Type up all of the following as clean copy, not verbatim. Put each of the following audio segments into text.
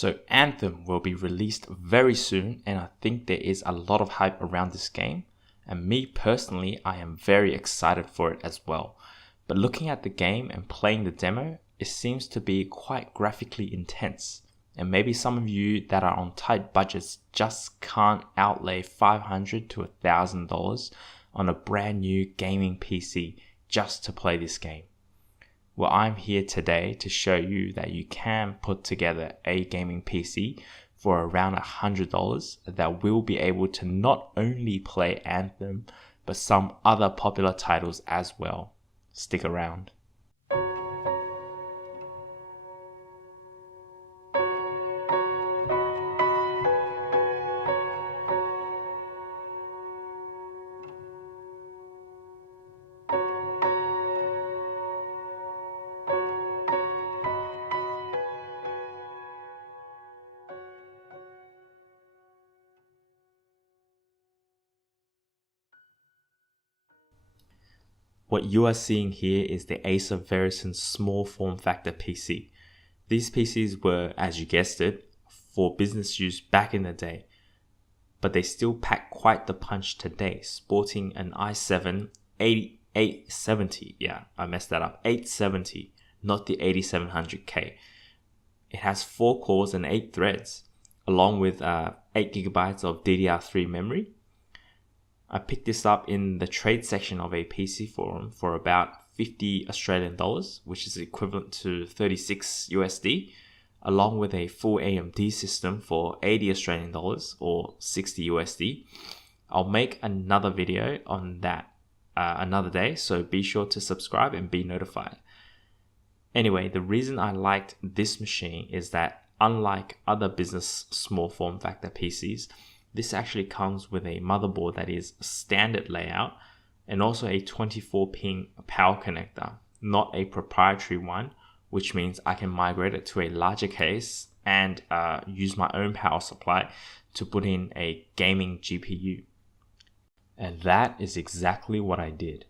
So Anthem will be released very soon, and I think there is a lot of hype around this game. And me personally, I am very excited for it as well. But looking at the game and playing the demo, it seems to be quite graphically intense. And maybe some of you that are on tight budgets just can't outlay $500 to $1,000 on a brand new gaming PC just to play this game. Well, I'm here today to show you that you can put together a gaming PC for around $100 that will be able to not only play Anthem, but some other popular titles as well. Stick around. What you are seeing here is the Acer Veriton small form factor PC. These PCs were, as you guessed it, for business use back in the day, but they still pack quite the punch today, sporting an i7 870, yeah, I messed that up, 870, not the 8700K. It has 4 cores and 8 threads, along with 8GB of DDR3 memory. I picked this up in the trade section of a PC forum for about 50 Australian dollars, which is equivalent to 36 USD, along with a full AMD system for 80 Australian dollars or 60 USD. I'll make another video on that another day, so be sure to subscribe and be notified. Anyway, the reason I liked this machine is that unlike other business small form factor PCs, this actually comes with a motherboard that is standard layout and also a 24-pin power connector, not a proprietary one, which means I can migrate it to a larger case and use my own power supply to put in a gaming GPU. And that is exactly what I did.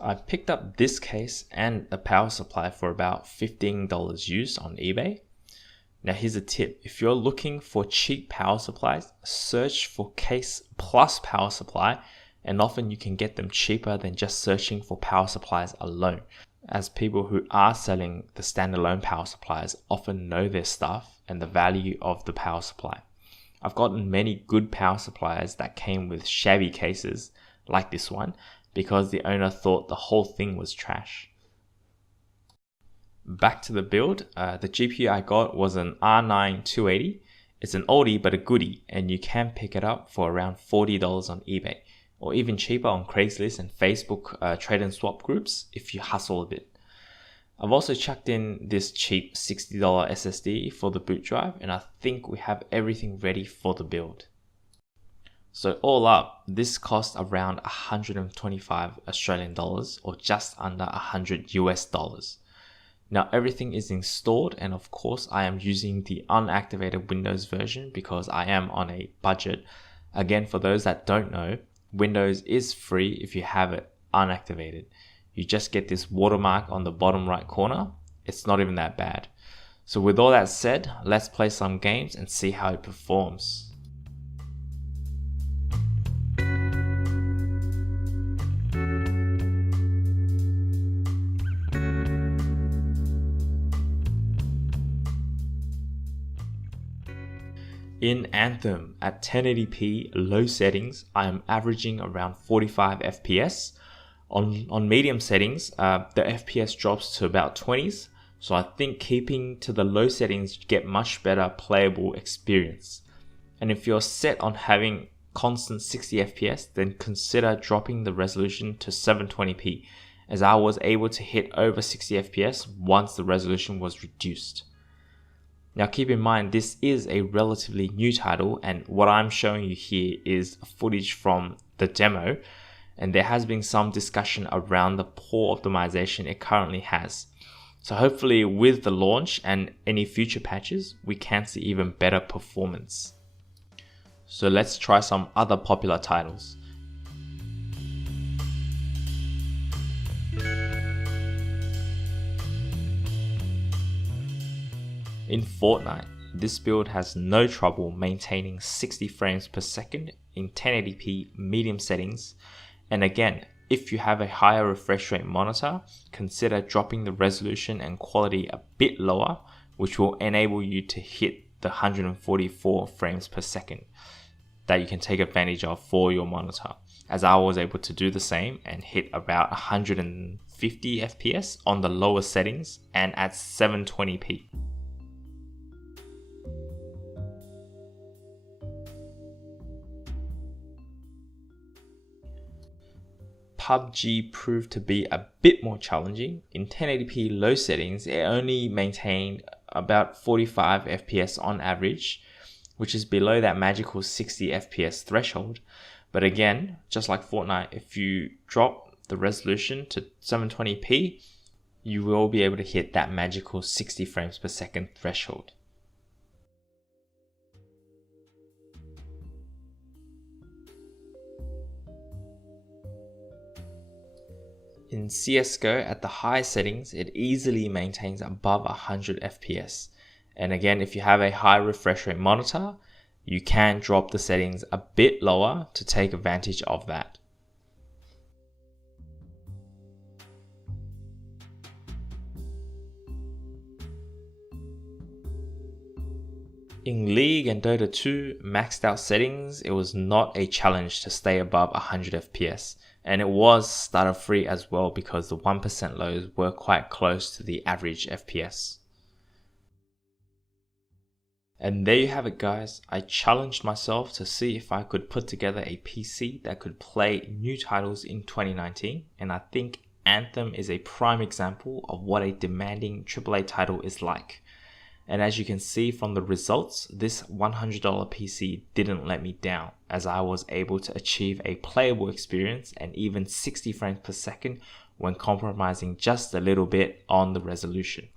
I picked up this case and a power supply for about $15 used on eBay. Now here's a tip, if you're looking for cheap power supplies, search for case plus power supply, and often you can get them cheaper than just searching for power supplies alone, as people who are selling the standalone power supplies often know their stuff and the value of the power supply. I've gotten many good power supplies that came with shabby cases like this one, because the owner thought the whole thing was trash. Back to the build, the GPU I got was an R9 280. It's an oldie but a goodie, and you can pick it up for around $40 on eBay, or even cheaper on Craigslist and Facebook trade and swap groups if you hustle a bit. I've also chucked in this cheap $60 SSD for the boot drive, and I think we have everything ready for the build. So all up, this cost around 125 Australian dollars or just under 100 US dollars. Now everything is installed, and of course I am using the unactivated Windows version because I am on a budget. Again, for those that don't know, Windows is free if you have it unactivated. You just get this watermark on the bottom right corner. It's not even that bad. So with all that said, let's play some games and see how it performs. In Anthem, at 1080p low settings, I am averaging around 45 FPS. On medium settings, the FPS drops to about 20s, So I think keeping to the low settings, you get much better playable experience. And if you're set on having constant 60 FPS, then consider dropping the resolution to 720p, as I was able to hit over 60 FPS once the resolution was reduced. Now keep in mind, this is a relatively new title, and what I'm showing you here is footage from the demo, and there has been some discussion around the poor optimization it currently has. So hopefully with the launch and any future patches, we can see even better performance. So let's try some other popular titles. In Fortnite, this build has no trouble maintaining 60 frames per second in 1080p medium settings, and again, if you have a higher refresh rate monitor, consider dropping the resolution and quality a bit lower, which will enable you to hit the 144 frames per second that you can take advantage of for your monitor, as I was able to do the same and hit about 150 FPS on the lower settings and at 720p. PUBG proved to be a bit more challenging. In 1080p low settings, it only maintained about 45 FPS on average, which is below that magical 60 FPS threshold. But again, just like Fortnite, if you drop the resolution to 720p, you will be able to hit that magical 60 frames per second threshold. In CSGO, at the high settings, it easily maintains above 100 FPS. And again, if you have a high refresh rate monitor, you can drop the settings a bit lower to take advantage of that. In League and Dota 2 maxed out settings, it was not a challenge to stay above 100 FPS. And it was starter free as well, because the 1% lows were quite close to the average FPS. And there you have it, guys. I challenged myself to see if I could put together a PC that could play new titles in 2019, and I think Anthem is a prime example of what a demanding AAA title is like. And as you can see from the results, this $100 PC didn't let me down, as I was able to achieve a playable experience and even 60 frames per second when compromising just a little bit on the resolution.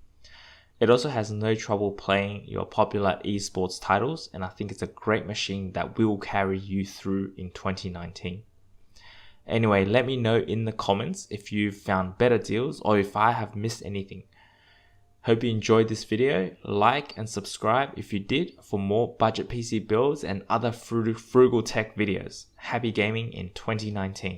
It also has no trouble playing your popular esports titles, and I think it's a great machine that will carry you through in 2019. Anyway, let me know in the comments if you've found better deals or if I have missed anything. Hope you enjoyed this video. Like and subscribe if you did for more budget PC builds and other frugal tech videos. Happy gaming in 2019.